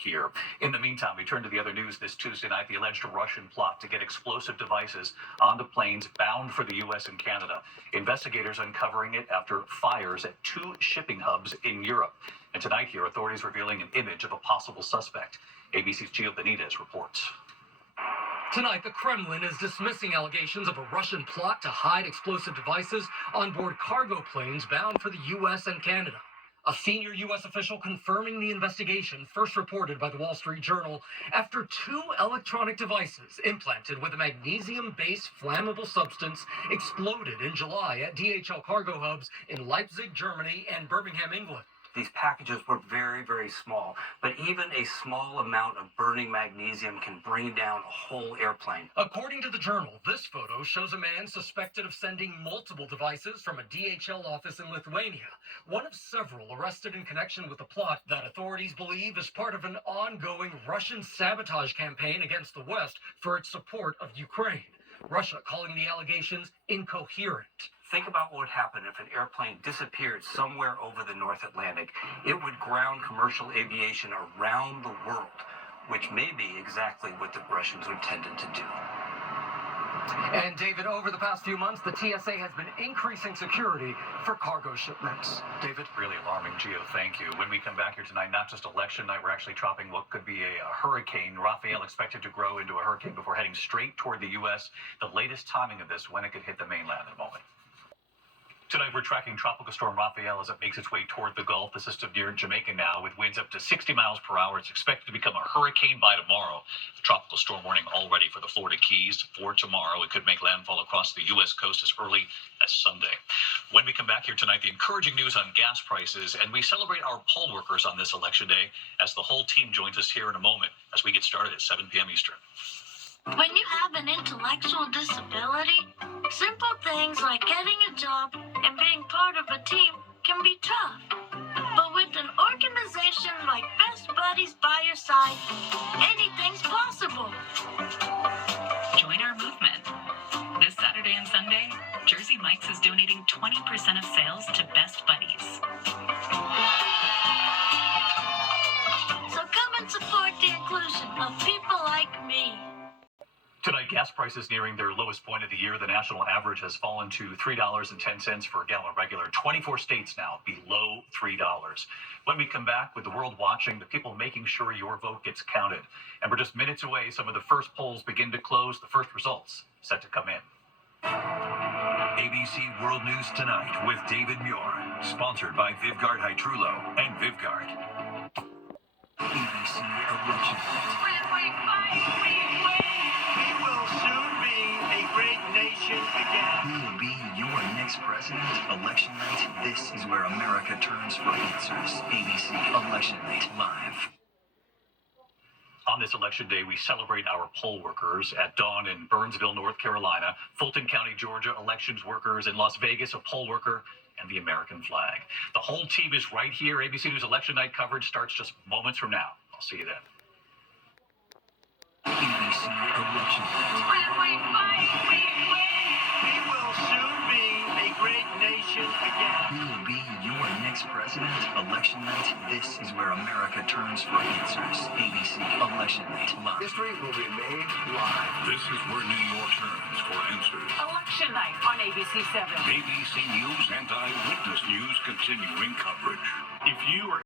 here. In the meantime, we turn to the other news this Tuesday night, the alleged Russian plot to get explosive devices onto planes bound for the U.S. and Canada. Investigators uncovering it after fires at two shipping hubs in Europe. And tonight here, authorities revealing an image of a possible suspect. ABC's Gio Benitez reports. Tonight, the Kremlin is dismissing allegations of a Russian plot to hide explosive devices on board cargo planes bound for the U.S. and Canada. A senior U.S. official confirming the investigation, first reported by the Wall Street Journal, after two electronic devices implanted with a magnesium-based flammable substance exploded in July at DHL cargo hubs in Leipzig, Germany, and Birmingham, England. These packages were very, very small, but even a small amount of burning magnesium can bring down a whole airplane. According to the Journal, this photo shows a man suspected of sending multiple devices from a DHL office in Lithuania, one of several arrested in connection with the plot that authorities believe is part of an ongoing Russian sabotage campaign against the West for its support of Ukraine. Russia calling the allegations incoherent. Think about what would happen if an airplane disappeared somewhere over the North Atlantic. It would ground commercial aviation around the world, which may be exactly what the Russians intended to do. And David, over the past few months, the TSA has been increasing security for cargo shipments. David, really alarming, Gio. Thank you. When we come back here tonight, not just election night, we're actually dropping what could be a hurricane. Rafael expected to grow into a hurricane before heading straight toward the U.S. The latest timing of this, when it could hit the mainland in a moment. Tonight, we're tracking Tropical Storm Rafael as it makes its way toward the Gulf. The system near Jamaica now with winds up to 60 miles per hour. It's expected to become a hurricane by tomorrow. The tropical storm warning already for the Florida Keys for tomorrow. It could make landfall across the U.S. coast as early as Sunday. When we come back here tonight, the encouraging news on gas prices, and we celebrate our poll workers on this election day as the whole team joins us here in a moment as we get started at 7 p.m. Eastern. When you have an intellectual disability, simple things like getting a job and being part of a team can be tough. But with an organization like Best Buddies by your side, anything's possible. Join our movement. This Saturday and Sunday, Jersey Mike's is donating 20% of sales to Best Buddies. So come and support the inclusion of people like me. Tonight, gas prices nearing their lowest point of the year. The national average has fallen to $3.10 for a gallon regular. 24 states now below $3. When we come back, with the world watching, the people making sure your vote gets counted. And we're just minutes away. Some of the first polls begin to close. The first results set to come in. ABC World News Tonight with David Muir. Sponsored by Vivgard Hytrulo and Vivgard. ABC Election Night. Who will be your next president? Election night. This is where America turns for answers. ABC Election Night Live. On this election day, we celebrate our poll workers. At dawn in Burnsville, North Carolina, Fulton County, Georgia, elections workers. In Las Vegas, a poll worker and the American flag. The whole team is right here. ABC News Election Night coverage starts just moments from now. I'll see you then. ABC Election Night. Who will be your next president? Election night. This is where America turns for answers. ABC Election Night Live. History will be made live. This is where New York turns for answers. Election night on ABC 7. ABC News and Eyewitness News continuing coverage. If you are